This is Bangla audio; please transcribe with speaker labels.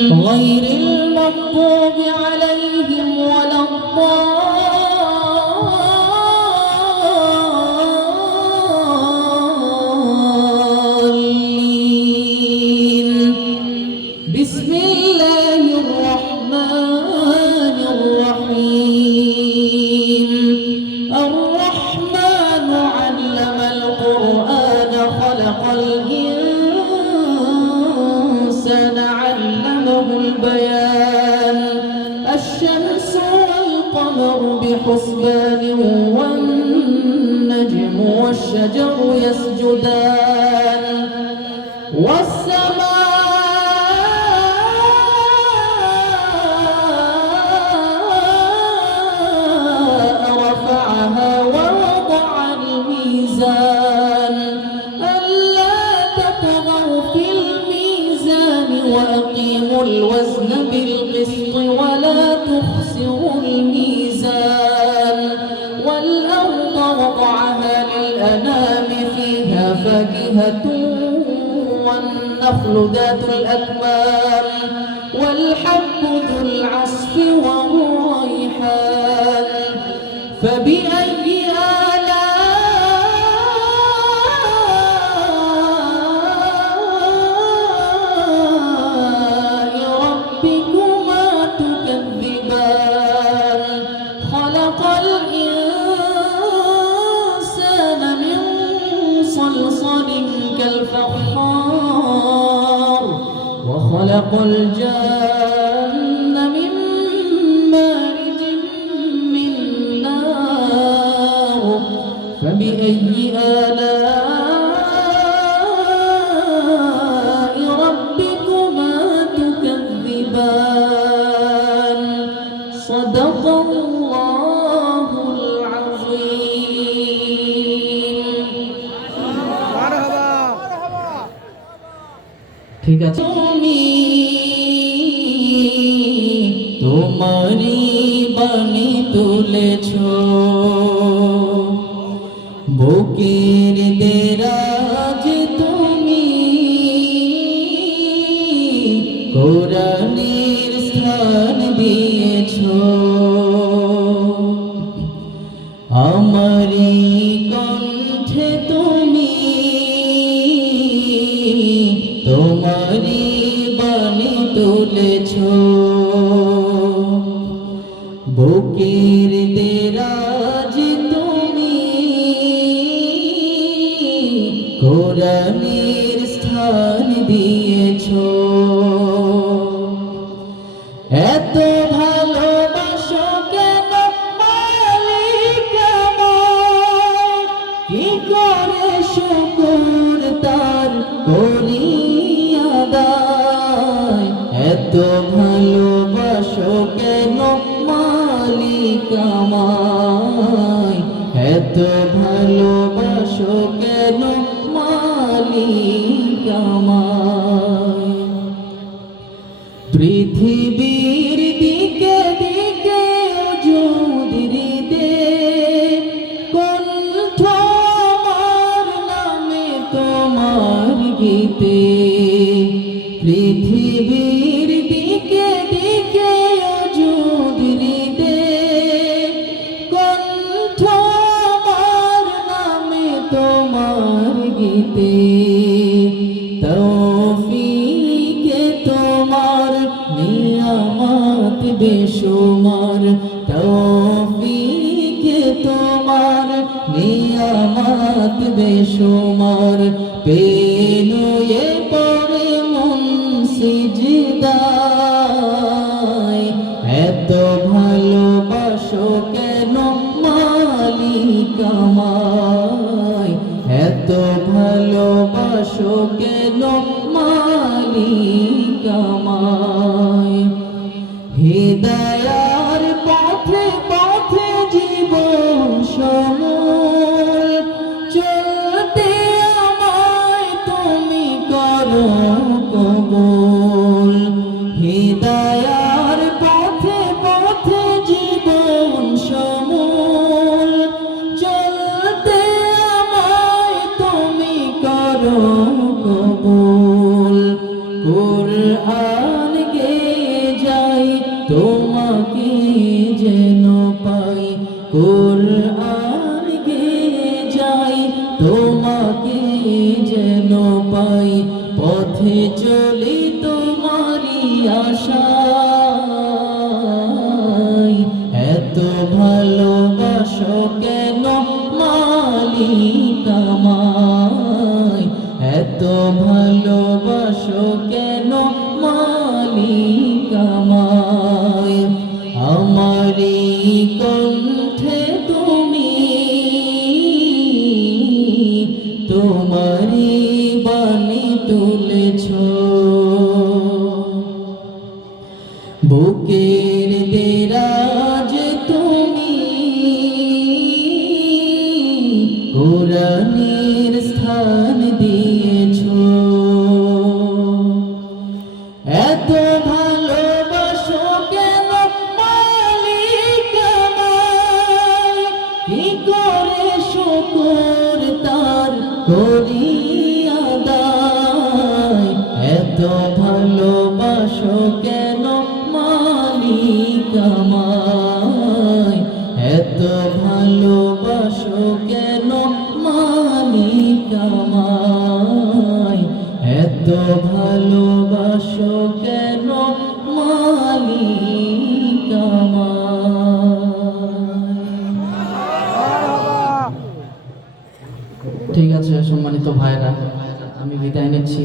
Speaker 1: غير المغضوب عليهم ولا الضالين. بسم الله الرحمن الرحيم. الرحمن علم القرآن خلق الإنسان والشجر يسجدان. والسماء والنخل ذات الأكمام. كالفخار وخلق الجن من مارج من نار فبأي آلاء ঠিক আছে। তুমি তোমারি বাণী তুলেছ বুকের তোমারি বাণী তুলেছ। বুকের দেরাজ তুমি কোরআনের স্থান দিয়েছ। এত ভালোবাসো কেন মালিক? কি করে ভালোবাসো বেশুমার তৌফিকে তোমার নিয়ামত বেশুমার পেনুয়ে পড়ে মন সিজদায়, এত ভালোবাসো কেন মালিক আমায়? এত ভালোবাসো কেন সমল চলতে আমায় তুমি করো কবল। হৃদয়ার পথে পথে জীবন সমল। চলতে আমায় তুমি করো কবল। কোরআন গে যাই তোমাকে যেন পাই। কোরআন আশায় এত ভালোবাসো কেন মালিক আমায় এত ভালোবাসো কেন মালিক আমায় আমারি কণ্ঠে তুমি তোমারি কোরআনের স্থান দিয়েছ। এত ভালোবাসো কেন মালিক? কি করে শুকুর তার করি এত ভালোবাসো কেন মালিক আমায় ঠিক আছে সম্মানিত ভাইরা আমি বিদায় নিচ্ছি।